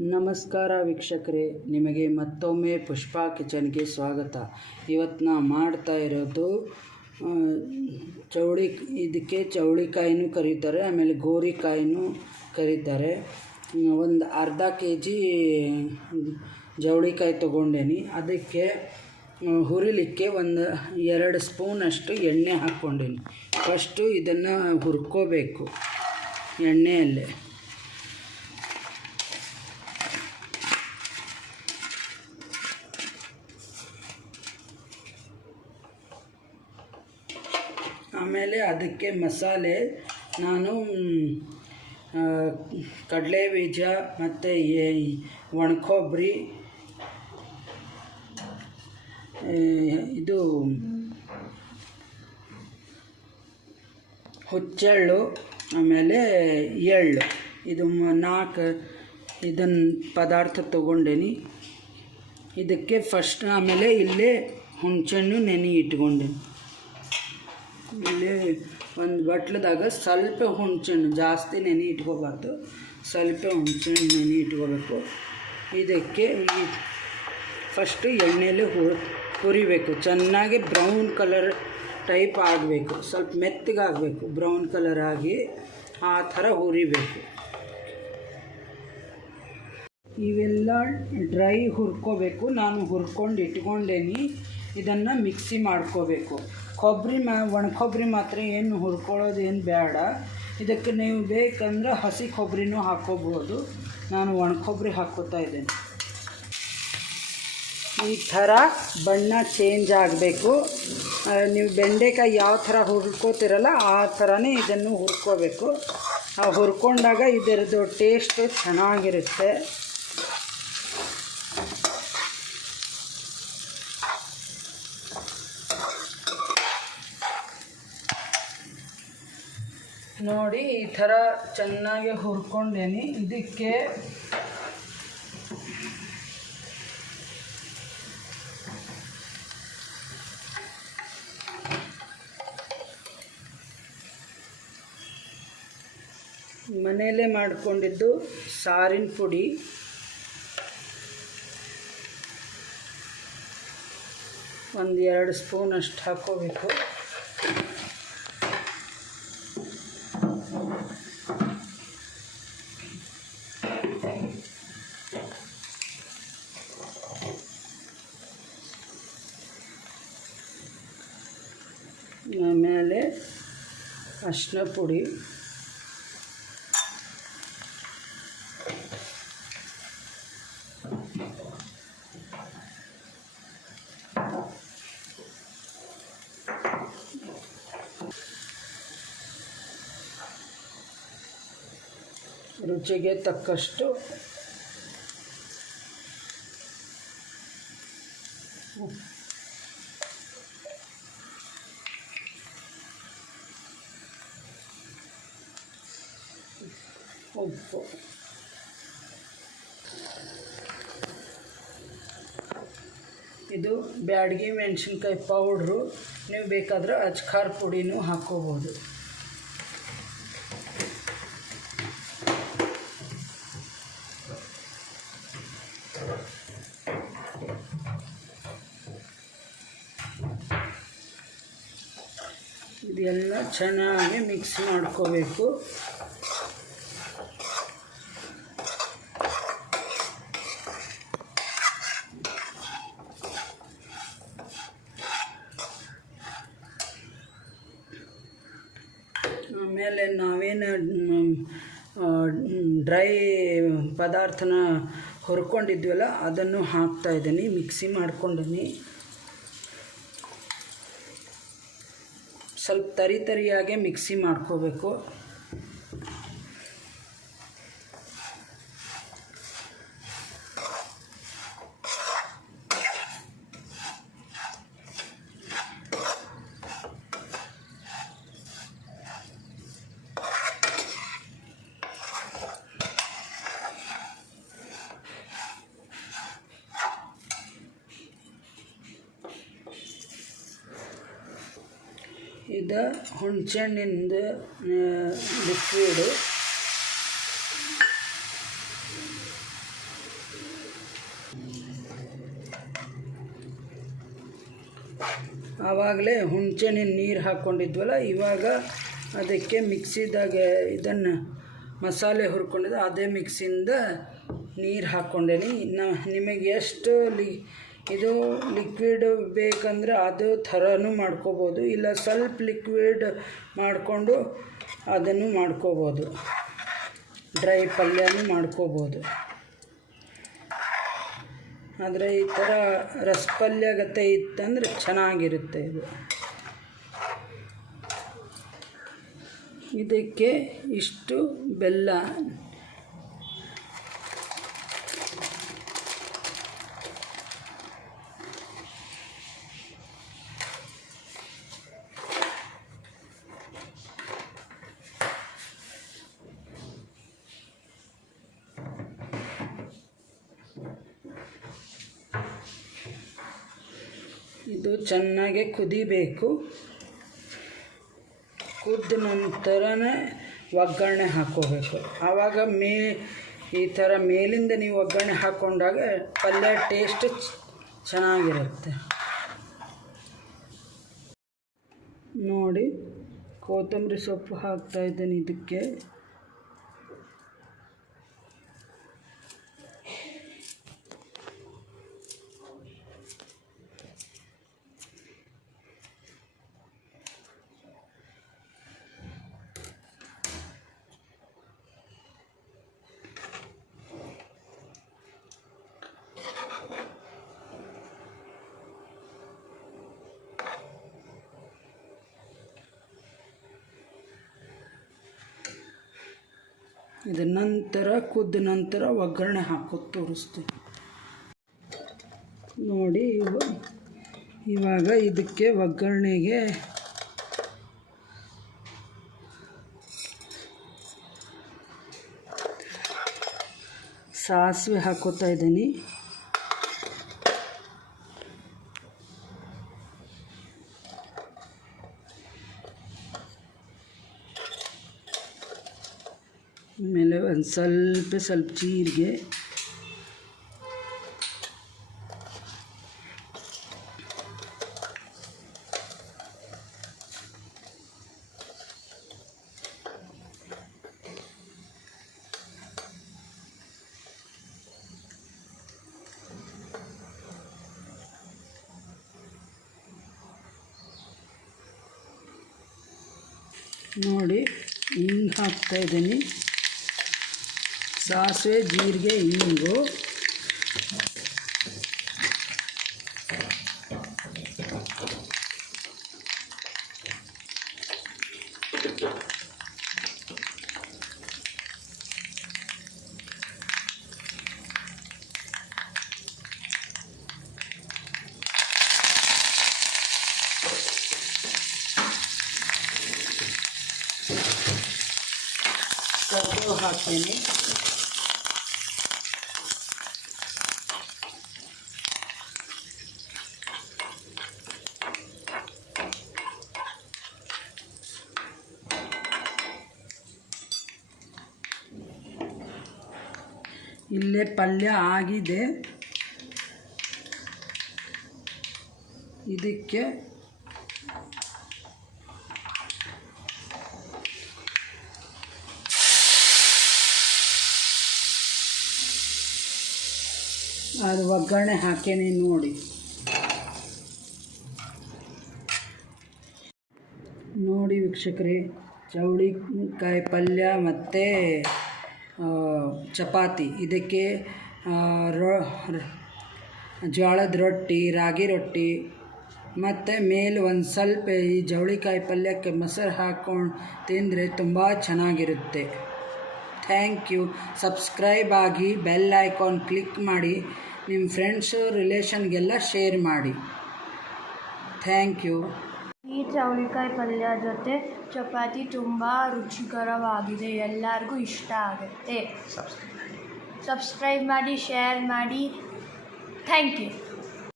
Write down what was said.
ನಮಸ್ಕಾರ ವೀಕ್ಷಕರೇ, ನಿಮಗೆ ಮತ್ತೊಮ್ಮೆ ಪುಷ್ಪಾ ಕಿಚನ್ಗೆ ಸ್ವಾಗತ. ಇವತ್ತು ನಾ ಮಾಡ್ತಾ ಇರೋದು ಚೌಳಿ, ಇದಕ್ಕೆ ಚೌಳಿಕಾಯಿನೂ ಕರೀತಾರೆ, ಆಮೇಲೆ ಗೋರಿಕಾಯಿನೂ ಕರೀತಾರೆ. ಒಂದು ಅರ್ಧ ಕೆ ಜಿ ಜವಳಿಕಾಯಿ ತೊಗೊಂಡೇನಿ. ಅದಕ್ಕೆ ಹುರಿಲಿಕ್ಕೆ ಒಂದು ಎರಡು ಸ್ಪೂನಷ್ಟು ಎಣ್ಣೆ ಹಾಕ್ಕೊಂಡೇನಿ. ಫಸ್ಟು ಇದನ್ನು ಹುರ್ಕೋಬೇಕು, ಎಣ್ಣೆಯಲ್ಲೇ. ಆಮೇಲೆ ಅದಕ್ಕೆ ಮಸಾಲೆ, ನಾನು ಕಡಲೆ ಬೀಜ ಮತ್ತು ಒಣಕೊಬ್ಬರಿ ಇದು ಹುಚ್ಚೆಳ್ಳು, ಆಮೇಲೆ ಎಳ್ಳು. ಇದು ನಾಲ್ಕು ಇದನ್ನು ಪದಾರ್ಥ ತೊಗೊಂಡೇನಿ. ಇದಕ್ಕೆ ಫಸ್ಟ್ ಆಮೇಲೆ ಇಲ್ಲೇ ಹುಣಸೆಹಣ್ಣು ನೆನೆ ಇಟ್ಕೊಂಡೇನಿ. ಇಲ್ಲಿ ಒಂದು ಬಟ್ಲದಾಗ ಸ್ವಲ್ಪ ಹುಣಸೆಹಣ್ಣು ಜಾಸ್ತಿ ನೆನೆ ಇಟ್ಕೋಬಾರ್ದು. ಸ್ವಲ್ಪ ಹುಣ್ಸೆಣ್ಣು ನೆನೆ ಇಟ್ಕೋಬೇಕು. ಇದಕ್ಕೆ ಈ ಫಸ್ಟು ಎಣ್ಣೆಯಲ್ಲಿ ಹುರ್, ಹುರಿಬೇಕು. ಚೆನ್ನಾಗಿ ಬ್ರೌನ್ ಕಲರ್ ಟೈಪ್ ಆಗಬೇಕು. ಸ್ವಲ್ಪ ಮೆತ್ತಗಾಗಬೇಕು ಬ್ರೌನ್ ಕಲರ್ ಆಗಿ ಆ ಥರ ಹುರಿಬೇಕು. ಇವೆಲ್ಲ ಡ್ರೈ ಹುರ್ಕೋಬೇಕು. ನಾನು ಹುರ್ಕೊಂಡು ಇಟ್ಕೊಂಡೇನಿ. ಇದನ್ನು ಮಿಕ್ಸಿ ಮಾಡ್ಕೋಬೇಕು. ಕೊಬ್ಬರಿ ಮಾ, ಒಣ ಕೊಬ್ಬರಿ ಮಾತ್ರ ಏನು ಹುರ್ಕೊಳ್ಳೋದು ಏನು ಬೇಡ. ಇದಕ್ಕೆ ನೀವು ಬೇಕಂದ್ರೆ ಹಸಿ ಕೊಬ್ಬರಿನೂ ಹಾಕೋಬೋದು. ನಾನು ಒಣ ಕೊಬ್ಬರಿ ಹಾಕೋತಾ ಇದ್ದೇನೆ. ಈ ಥರ ಬಣ್ಣ ಚೇಂಜ್ ಆಗಬೇಕು. ನೀವು ಬೆಂಡೆಕಾಯಿ ಯಾವ ಥರ ಹುರ್ಕೋತಿರಲ್ಲ ಆ ಥರನೇ ಇದನ್ನು ಹುರ್ಕೋಬೇಕು. ಹುರ್ಕೊಂಡಾಗ ಇದರದ್ದು ಟೇಸ್ಟು ಚೆನ್ನಾಗಿರುತ್ತೆ. ನೋಡಿ ಈ ಥರ ಚೆನ್ನಾಗಿ ಹುರ್ಕೊಂಡೇನಿ. ಇದಕ್ಕೆ ಮನೆಯಲ್ಲೇ ಮಾಡಿಕೊಂಡಿದ್ದು ಸಾರಿನ ಪುಡಿ. ಒಂದು ಎರಡು ಸ್ಪೂನ್ ಅಷ್ಟು ಹಾಕ್ಕೋಬೇಕು ಆಮೇಲೆ ಅರಿಶಿನ ಪುಡಿ. ರುಚಿಗೆ ತಕ್ಕಷ್ಟು ಉಪ್ಪು ಇದು ಬ್ಯಾಡಗಿ ಮೆಣಸಿನ್ಕಾಯಿ ಪೌಡ್ರು ನೀವು ಬೇಕಾದರೆ ಅಚ್ಕಾರ್ ಪುಡಿನೂ ಹಾಕ್ಕೋಬೋದು. ಇದೆಲ್ಲ ಚೆನ್ನಾಗಿ ಮಿಕ್ಸ್ ಮಾಡ್ಕೋಬೇಕು. ಆಮೇಲೆ ನಾವೇನು ಡ್ರೈ ಪದಾರ್ಥನ ಹುರ್ಕೊಂಡಿದ್ವಲ್ಲ, ಅದನ್ನು ಹಾಕ್ತಾ ಇದ್ದೀನಿ, ಮಿಕ್ಸಿ ಮಾಡ್ಕೊಂಡೀನಿ ಸ್ವಲ್ಪ ತರಿ ತರಿಯಾಗೆ ಮಿಕ್ಸಿ ಮಾಡ್ಕೋಬೇಕು. ಇದು ಹುಣ್ಸೆಹಣ್ಣಿಂದು ಲಿಕ್ವಿಡು ಆವಾಗಲೇ ಹುಣ್ಸೆಹಣ್ಣಿನ ನೀರು ಹಾಕ್ಕೊಂಡಿದ್ವಲ್ಲ ಇವಾಗ ಅದಕ್ಕೆ ಮಿಕ್ಸಿದಾಗ ಇದನ್ನು ಮಸಾಲೆ ಹುರ್ಕೊಂಡಿದ್ದು, ಅದೇ ಮಿಕ್ಸಿಂದ ನೀರು ಹಾಕ್ಕೊಂಡೇನಿ ನಿಮಗೆ ಎಷ್ಟು ಲಿ ಇದು ಲಿಕ್ವಿಡ್ ಬೇಕಂದ್ರೆ ಅದು ಥರನೂ ಮಾಡ್ಕೋಬೋದು. ಇಲ್ಲ ಸ್ವಲ್ಪ ಲಿಕ್ವಿಡ್ ಮಾಡಿಕೊಂಡು ಅದನ್ನು ಮಾಡ್ಕೋಬೋದು. ಡ್ರೈ ಪಲ್ಯನೂ ಮಾಡ್ಕೋಬೋದು. ಆದರೆ ಈ ಥರ ರಸಪಲ್ಯ ಗತೆ ಇತ್ತಂದ್ರೆ ಚೆನ್ನಾಗಿರುತ್ತೆ ಇದು. ಇದಕ್ಕೆ ಇಷ್ಟು ಬೆಲ್ಲ ಇದು ಚೆನ್ನಾಗಿ ಕುದಿಬೇಕು. ಕುದ್ದ ನಂತರನೇ ಒಗ್ಗರಣೆ ಹಾಕೋಬೇಕು ಆವಾಗ ಮೇ, ಈ ಥರ ಮೇಲಿಂದ ನೀವು ಒಗ್ಗರಣೆ ಹಾಕ್ಕೊಂಡಾಗ ಪಲ್ಯ ಟೇಸ್ಟ್ ಚೆನ್ನಾಗಿರುತ್ತೆ. ನೋಡಿ, ಕೊತ್ತಂಬರಿ ಸೊಪ್ಪು ಹಾಕ್ತಾ ಇದ್ದೇನೆ ಇದಕ್ಕೆ. ಇದ ನಂತರ ಕುದ್ದ ನಂತರ ಒಗ್ಗರಣೆ ಹಾಕೋದು ತೋರಿಸ್ತೀನಿ. ನೋಡಿ, ಇವ- ಇವಾಗ ಇದಕ್ಕೆ ಒಗ್ಗರಣೆಗೆ ಸಾಸಿವೆ ಹಾಕೋತಾ ಇದ್ದೀನಿ. ಆಮೇಲೆ ಒಂದು ಸ್ವಲ್ಪ ಸ್ವಲ್ಪ ಜೀರಿಗೆ. ನೋಡಿ ಹಿಂಗೆ ಹಾಕ್ತಾ ಇದ್ದೀನಿ. ಸಾಸಿವೆ ಜೀರಿಗೆ ಹಿಂಗು ಕರ್ಬೇವು ಹಾಕ್ತೀನಿ ಇಲ್ಲೇ ಪಲ್ಯ ಆಗಿದೆ. ಇದಕ್ಕೆ ಅದು ಒಗ್ಗರಣೆ ಹಾಕೇನಿ ನೋಡಿ. ನೋಡಿ ವೀಕ್ಷಕರೇ ಚೌಳಿಕಾಯಿ ಪಲ್ಯ ಮತ್ತು ಚಪಾತಿ. ಇದಕ್ಕೆ ರೊ ಜೋಳದ ರೊಟ್ಟಿ, ರಾಗಿ ರೊಟ್ಟಿ, ಮತ್ತು ಮೇಲೆ ಒಂದು ಸ್ವಲ್ಪ ಈ ಜವಳಿಕಾಯಿ ಪಲ್ಯಕ್ಕೆ ಮೊಸರು ಹಾಕ್ಕೊಂಡು ತಿಂದರೆ ತುಂಬ ಚೆನ್ನಾಗಿರುತ್ತೆ. Thank you. ಸಬ್ಸ್ಕ್ರೈಬ್ ಆಗಿ ಬೆಲ್ ಐಕಾನ್ ಕ್ಲಿಕ್ ಮಾಡಿ ನಿಮ್ಮ ಫ್ರೆಂಡ್ಸು, ರಿಲೇಷನ್ಗೆಲ್ಲ ಶೇರ್ ಮಾಡಿ. Thank you. ಈ ಚೌಳಿಕಾಯಿ ಪಲ್ಯ ಜೊತೆ ಚಪಾತಿ ತುಂಬ ರುಚಿಕರವಾಗಿದೆ. ಎಲ್ಲರಿಗೂ ಇಷ್ಟ ಆಗುತ್ತೆ. ಸಬ್ಸ್ಕ್ರೈಬ್ ಮಾಡಿ. ಶೇರ್ ಮಾಡಿ ಥ್ಯಾಂಕ್ ಯು